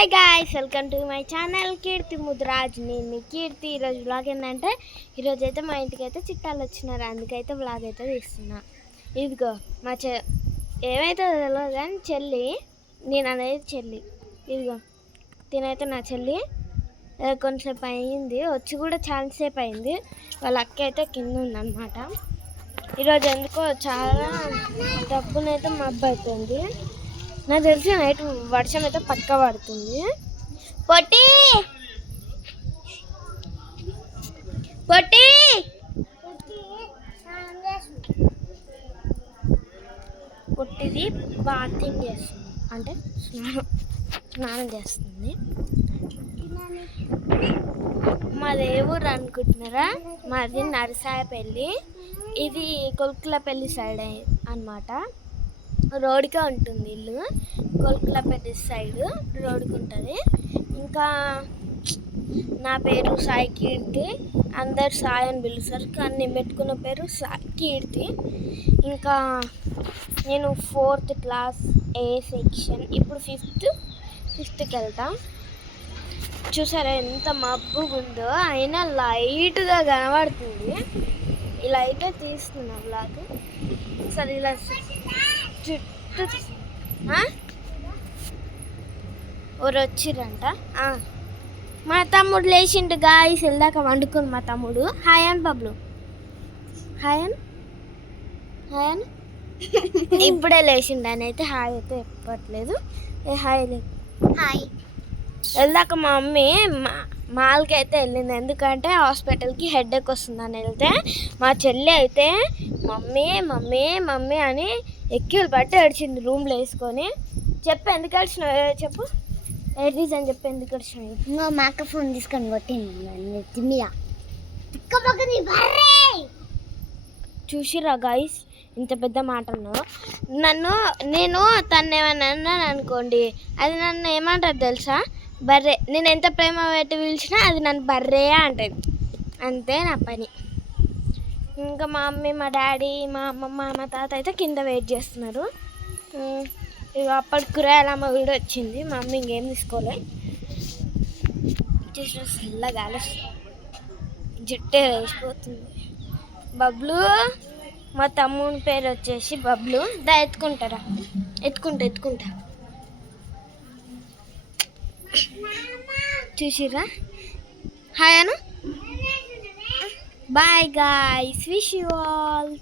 Hi guys, welcome to my channel Keerthi Mudraj. నేను మీ కీర్తి. ఈరోజు వ్లాగ్ ఏంటంటే, ఈరోజు అయితే మా ఇంటికి అయితే చుట్టాలు వచ్చినారు, అందుకైతే వ్లాగ్ అయితే తీస్తున్నా. ఇదిగో మా ఏమైతే తెలియదు కానీ చెల్లి, నేను అనేది చెల్లి. ఇదిగో తినైతే నా చెల్లి. కొంచెంసేపు అయింది వచ్చి, కూడా చాలాసేపు అయింది. వాళ్ళ అక్క అయితే కింద ఉందన్నమాట. ఈరోజు ఎందుకో చాలా డబ్బునైతే మబ్బు అయిపోయింది. నాకు తెలిసి నైట్ వర్షం అయితే పక్కా పడుతుంది. పొట్టి పొట్టి పొట్టిది బాతింగ్ చేస్తుంది, అంటే స్నానం చేస్తుంది. మాది ఏ ఊరు అనుకుంటున్నారా? మాది నరసాయపల్లి. ఇది కొల్కులపల్లి సైడ్ అన్నమాట. రోడ్కే ఉంటుంది ఇల్లు. కొల్కులపల్లి సైడ్ రోడ్కి ఉంటుంది. ఇంకా నా పేరు సాయి కీర్తి, అందరు సాయి అని పిలుస్తారు, కానీ నేను పెట్టుకున్న పేరు సాయి కీర్తి. ఇంకా నేను 4th క్లాస్ ఏ సెక్షన్, ఇప్పుడు ఫిఫ్త్కి వెళ్తా. చూసారా ఎంత మబ్బుగా ఉందో, అయినా లైట్గా కనబడుతుంది. ఇలా అయితే తీస్తున్నా బ్లాగ్. సరే ఇలా చుట్టూ ఊరు వచ్చిరంట. మా తమ్ముడు లేచిండు గాయ్స్, వెళ్ళాక వండుకుని మా తమ్ముడు. హాయ్ అని బబ్లు, హాయ్ అని ఇప్పుడే లేచిండు. అని అయితే హాయ్ అయితే చెప్పట్లేదు. Hi hi. వెళ్దాక మా మమ్మీ మాల్కి అయితే వెళ్ళింది, ఎందుకంటే హాస్పిటల్కి హెడేక్ వస్తుందని వెళ్తే. మా చెల్లి అయితే మమ్మీ మమ్మీ మమ్మీ అని ఎక్కిలు పట్టి ఏడ్చింది రూమ్లో వేసుకొని. చెప్పు ఎందుకు ఏడ్చినావు, చెప్పు ఏ రీజన్ చెప్పు, ఎందుకు ఏడ్చినావు? ఇంకా మా అక్క ఫోన్ తీసుకొని కొట్టింది. చూసిరా గాయ్స్, ఇంత పెద్ద మాటను నేను తను ఏమన్నా అన్నాను అనుకోండి, అది నన్ను ఏమంటారు తెలుసా? బర్రే. నేను ఎంత ప్రేమ పెట్టి పిలిచినా అది నన్ను బర్రే అంటది. అంతే నా పని. ఇంకా మా మమ్మీ, మా డాడీ, మా అమ్మమ్మ, మా తాత అయితే కింద వెయిట్ చేస్తున్నారు. ఇక అప్పటి కూరగాయలమ్మ కూడా వచ్చింది. మా మమ్మీ ఇంకేం తీసుకోలే. చూసిన చల్లగాలి, జుట్టే వేసిపోతుంది. బబ్లు, మా తమ్ముని పేరు వచ్చేసి బబ్లు. ఎత్తుకుంటారా? ఎత్తుకుంటా. చూసిరా? Hi Anu. Bye guys, wish you all.